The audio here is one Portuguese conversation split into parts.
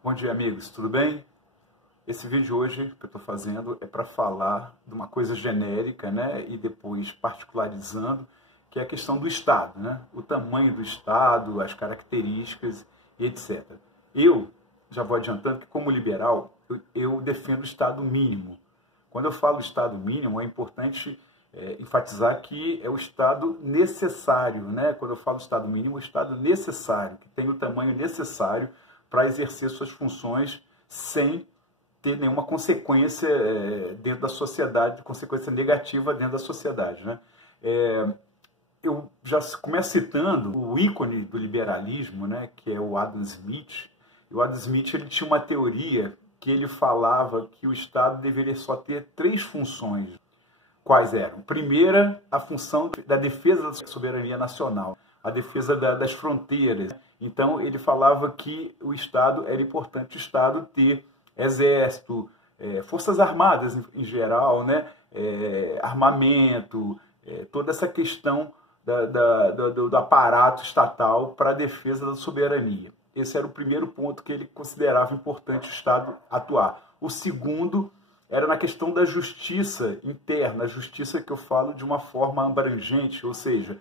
Bom dia, amigos, tudo bem? Esse vídeo hoje que eu estou fazendo é para falar de uma coisa genérica, né, e depois particularizando, que é a questão do Estado, né? O tamanho do Estado, as características e etc. Eu já vou adiantando que, como liberal, eu defendo o Estado mínimo. Quando eu falo Estado mínimo, é importante enfatizar que é o Estado necessário, né? Quando eu falo Estado mínimo, é o Estado necessário, que tem o tamanho necessário para exercer suas funções sem ter nenhuma consequência dentro da sociedade, consequência negativa dentro da sociedade, né? Eu já começo citando o ícone do liberalismo, né, que é o Adam Smith. E o Adam Smith ele tinha uma teoria que ele falava que o Estado deveria só ter 3 funções. Quais eram? Primeira, a função da defesa da soberania nacional, a defesa das fronteiras. Então, ele falava que o Estado era importante o Estado ter exército, forças armadas em geral, né? Armamento, toda essa questão do aparato estatal para a defesa da soberania. Esse era o primeiro ponto que ele considerava importante o Estado atuar. O segundo era na questão da justiça interna, a justiça que eu falo de uma forma abrangente, ou seja,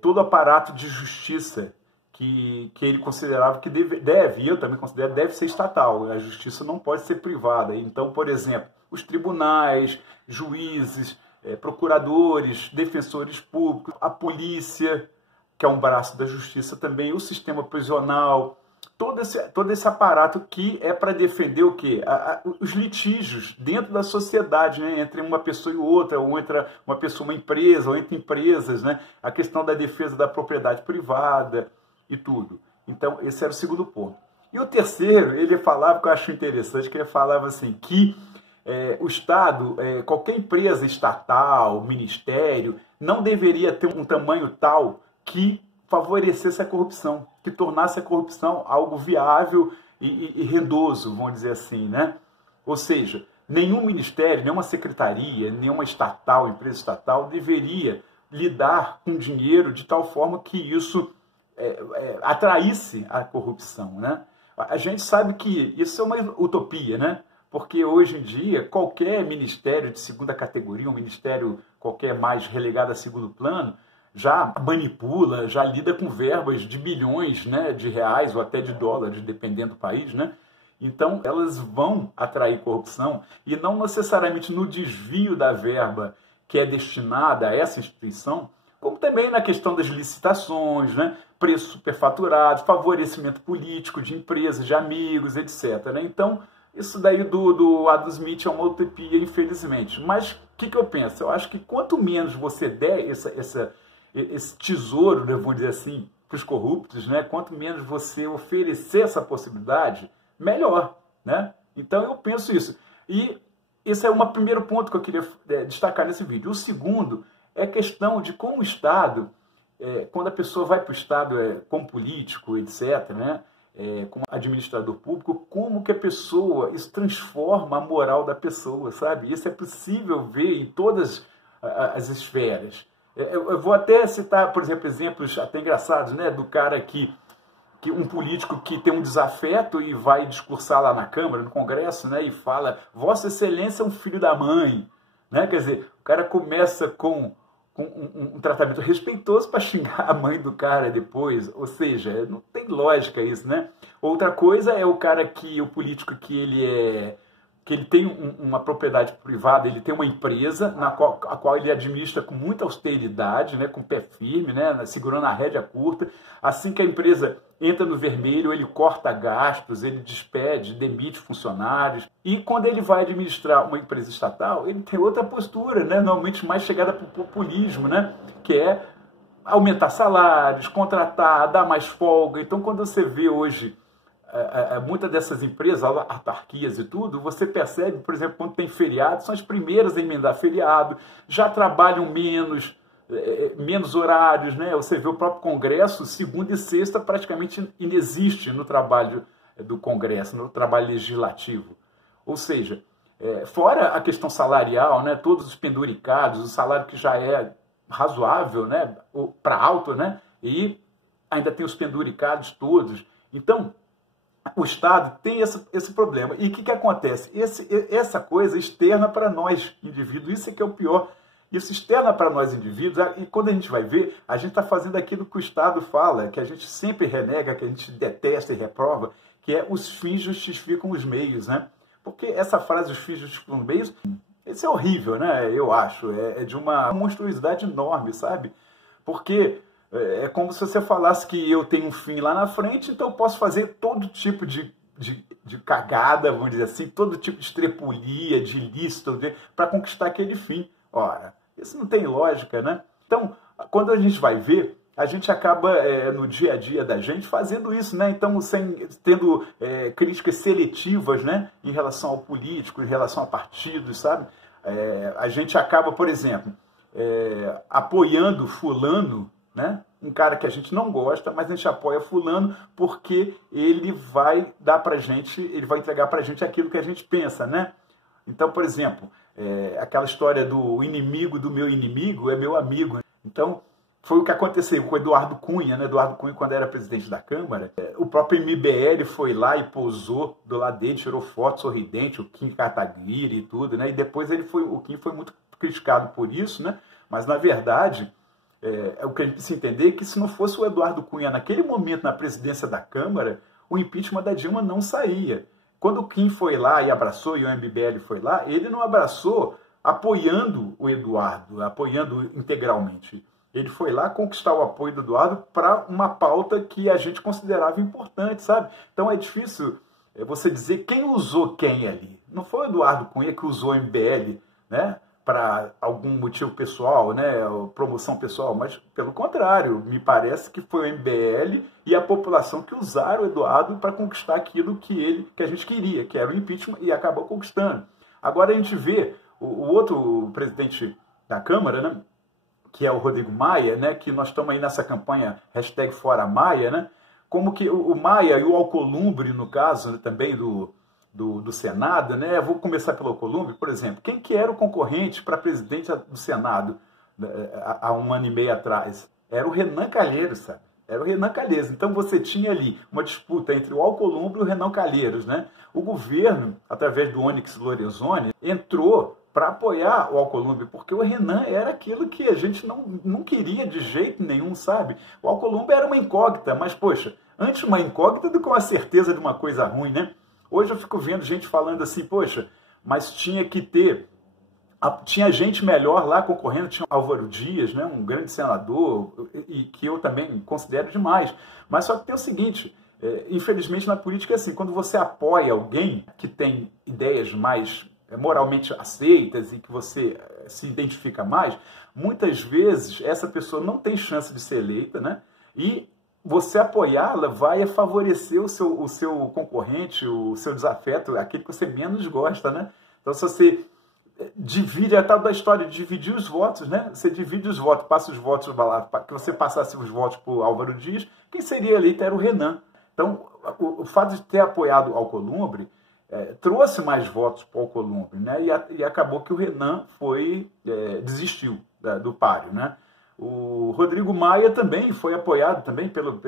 todo o aparato de justiça que ele considerava que deve, e eu também considero, deve ser estatal. A justiça não pode ser privada. Então, por exemplo, os tribunais, juízes, procuradores, defensores públicos, a polícia, que é um braço da justiça também, o sistema prisional, todo esse aparato que é para defender o quê? Os litígios dentro da sociedade, né? Entre uma pessoa e outra, ou entre uma pessoa e uma empresa, ou entre empresas, né? A questão da defesa da propriedade privada e tudo. Então, esse era o segundo ponto. E o terceiro, ele falava, que eu acho interessante, que ele falava assim, que o Estado, qualquer empresa estatal, ministério, não deveria ter um tamanho tal que favorecesse a corrupção, que tornasse a corrupção algo viável e rendoso, vamos dizer assim, né? Ou seja, nenhum ministério, nenhuma secretaria, nenhuma estatal, empresa estatal, deveria lidar com dinheiro de tal forma que isso atraísse a corrupção, né? A gente sabe que isso é uma utopia, né? Porque hoje em dia, qualquer ministério de segunda categoria, um ministério qualquer mais relegado a segundo plano, já manipula, já lida com verbas de bilhões, né, de reais ou até de dólares, dependendo do país, né? Então, elas vão atrair corrupção e não necessariamente no desvio da verba que é destinada a essa instituição, como também na questão das licitações, né? Preços superfaturados, favorecimento político de empresas, de amigos, etc. Né? Então, isso daí do Adam Smith é uma utopia, infelizmente. Mas o que eu penso? Eu acho que quanto menos você der esse tesouro, né, vamos dizer assim, para os corruptos, né? Quanto menos você oferecer essa possibilidade, melhor, né? Então eu penso isso. E esse é o primeiro ponto que eu queria destacar nesse vídeo. O segundo é a questão de como o Estado, quando a pessoa vai para o Estado como político, etc., né? Como administrador público, como que a pessoa, isso transforma a moral da pessoa, sabe? Isso é possível ver em todas as esferas. Eu vou até citar, por exemplo, exemplos até engraçados, né? Do cara que um político que tem um desafeto e vai discursar lá na Câmara, no Congresso, né? E fala, Vossa Excelência é um filho da mãe, né? Quer dizer, o cara começa com um tratamento respeitoso para xingar a mãe do cara depois, ou seja, não tem lógica isso, né? Outra coisa é o cara o político que ele tem uma propriedade privada, ele tem uma empresa a qual ele administra com muita austeridade, né, com o pé firme, né, segurando a rédea curta. Assim que a empresa entra no vermelho, ele corta gastos, ele despede, demite funcionários. E quando ele vai administrar uma empresa estatal, ele tem outra postura, né, normalmente mais chegada para o populismo, né, que é aumentar salários, contratar, dar mais folga. Então, quando você vê hoje muitas dessas empresas, autarquias e tudo, você percebe, por exemplo, quando tem feriado, são as primeiras a emendar feriado, já trabalham menos horários, né? Você vê o próprio Congresso, segunda e sexta praticamente inexiste no trabalho do Congresso, no trabalho legislativo. Ou seja, fora a questão salarial, né? Todos os penduricados, o salário que já é razoável, né? Para alto, né? E ainda tem os penduricados todos. Então, o Estado tem esse problema. E o que acontece? Essa coisa externa para nós, indivíduos, isso é que é o pior. Isso externa para nós, indivíduos, e quando a gente vai ver, a gente está fazendo aquilo que o Estado fala, que a gente sempre renega, que a gente detesta e reprova, que é os fins justificam os meios, né? Porque essa frase, os fins justificam os meios, isso é horrível, né? Eu acho. É de uma monstruosidade enorme, sabe? Porque é como se você falasse que eu tenho um fim lá na frente, então eu posso fazer todo tipo de cagada, vamos dizer assim, todo tipo de estrepulia, de ilícito, para conquistar aquele fim. Ora, isso não tem lógica, né? Então, quando a gente vai ver, a gente acaba no dia a dia da gente fazendo isso, né? Então, tendo críticas seletivas, né? Em relação ao político, em relação a partidos, sabe? A gente acaba, por exemplo, apoiando fulano, né? Um cara que a gente não gosta, mas a gente apoia fulano porque ele vai dar pra gente, ele vai entregar pra gente aquilo que a gente pensa, né? Então, por exemplo, aquela história do inimigo do meu inimigo é meu amigo. Então, foi o que aconteceu com o Eduardo Cunha, né? Eduardo Cunha, quando era presidente da Câmara, o próprio MBL foi lá e posou do lado dele, tirou foto sorridente, o Kim Kataguiri e tudo, né? E depois o Kim foi muito criticado por isso, né? Mas, na verdade, o que a gente precisa entender é que se não fosse o Eduardo Cunha naquele momento na presidência da Câmara, o impeachment da Dilma não saía. Quando o Kim foi lá e abraçou, e o MBL foi lá, ele não abraçou apoiando o Eduardo, apoiando integralmente. Ele foi lá conquistar o apoio do Eduardo para uma pauta que a gente considerava importante, sabe? Então é difícil você dizer quem usou quem ali. Não foi o Eduardo Cunha que usou o MBL, né? Para algum motivo pessoal, né, promoção pessoal, mas pelo contrário, me parece que foi o MBL e a população que usaram o Eduardo para conquistar aquilo que a gente queria, que era o impeachment, e acabou conquistando. Agora a gente vê o outro presidente da Câmara, né, que é o Rodrigo Maia, né, que nós estamos aí nessa campanha #ForaMaia, né, como que o Maia e o Alcolumbre, no caso, né, também do Senado, né? Eu vou começar pelo Alcolumbre, por exemplo. Quem que era o concorrente para presidente do Senado há um ano e meio atrás? Era o Renan Calheiros, sabe? Era o Renan Calheiros. Então você tinha ali uma disputa entre o Alcolumbre e o Renan Calheiros, né? O governo, através do Onyx Lorenzoni, entrou para apoiar o Alcolumbre, porque o Renan era aquilo que a gente não queria de jeito nenhum, sabe? O Alcolumbre era uma incógnita, mas, poxa, antes uma incógnita do que uma certeza de uma coisa ruim, né? Hoje eu fico vendo gente falando assim, poxa, mas tinha que ter... Tinha gente melhor lá concorrendo, tinha o Álvaro Dias, né, um grande senador, e que eu também considero demais. Mas só que tem o seguinte, infelizmente na política é assim, quando você apoia alguém que tem ideias mais moralmente aceitas e que você se identifica mais, muitas vezes essa pessoa não tem chance de ser eleita, né? E você apoiá-la vai favorecer o seu concorrente, o seu desafeto, aquele que você menos gosta, né? Então, se você divide, a tal da história de dividir os votos, né? Você divide os votos, passa os votos, que você passasse os votos para o Álvaro Dias, quem seria eleito era o Renan. Então, o fato de ter apoiado o Alcolumbre trouxe mais votos para o Alcolumbre, né? E acabou que o Renan desistiu do páreo, né? O Rodrigo Maia também foi apoiado também pelo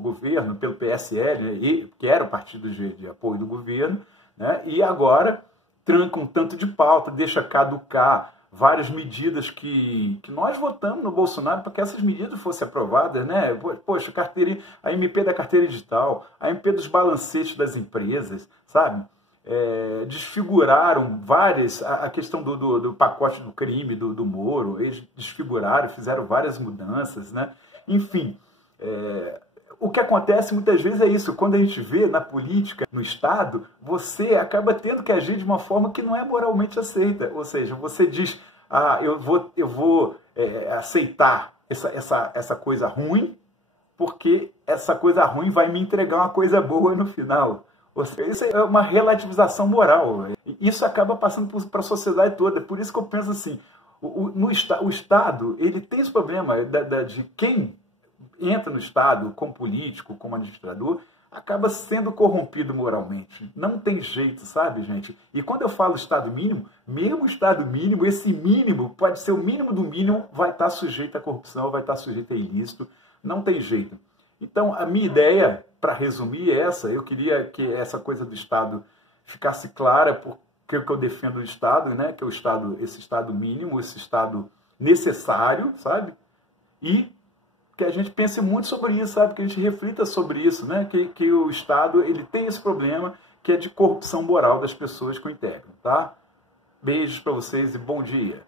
governo, pelo PSL, que era o partido de apoio do governo, né? E agora tranca um tanto de pauta, deixa caducar várias medidas que nós votamos no Bolsonaro para que essas medidas fossem aprovadas, né? Poxa, a MP da carteira digital, a MP dos balancetes das empresas, sabe? Desfiguraram a questão do pacote do crime do Moro, eles desfiguraram, fizeram várias mudanças, né? Enfim, o que acontece muitas vezes é isso, quando a gente vê na política, no Estado, você acaba tendo que agir de uma forma que não é moralmente aceita, ou seja, você diz, eu vou aceitar essa coisa ruim, porque essa coisa ruim vai me entregar uma coisa boa no final. Ou seja, isso é uma relativização moral. Isso acaba passando para a sociedade toda. Por isso que eu penso assim, o Estado ele tem esse problema de quem entra no Estado como político, como administrador, acaba sendo corrompido moralmente. Não tem jeito, sabe, gente? E quando eu falo Estado mínimo, mesmo o Estado mínimo, esse mínimo, pode ser o mínimo do mínimo, vai estar sujeito à corrupção, vai estar sujeito a ilícito. Não tem jeito. Então, a minha ideia, para resumir, é essa. Eu queria que essa coisa do Estado ficasse clara, porque o que eu defendo do Estado, né? Que é o Estado, esse Estado mínimo, esse Estado necessário, sabe? E que a gente pense muito sobre isso, sabe? Que a gente reflita sobre isso, né? Que o Estado ele tem esse problema, que é de corrupção moral das pessoas que o integram, tá? Beijos para vocês e bom dia.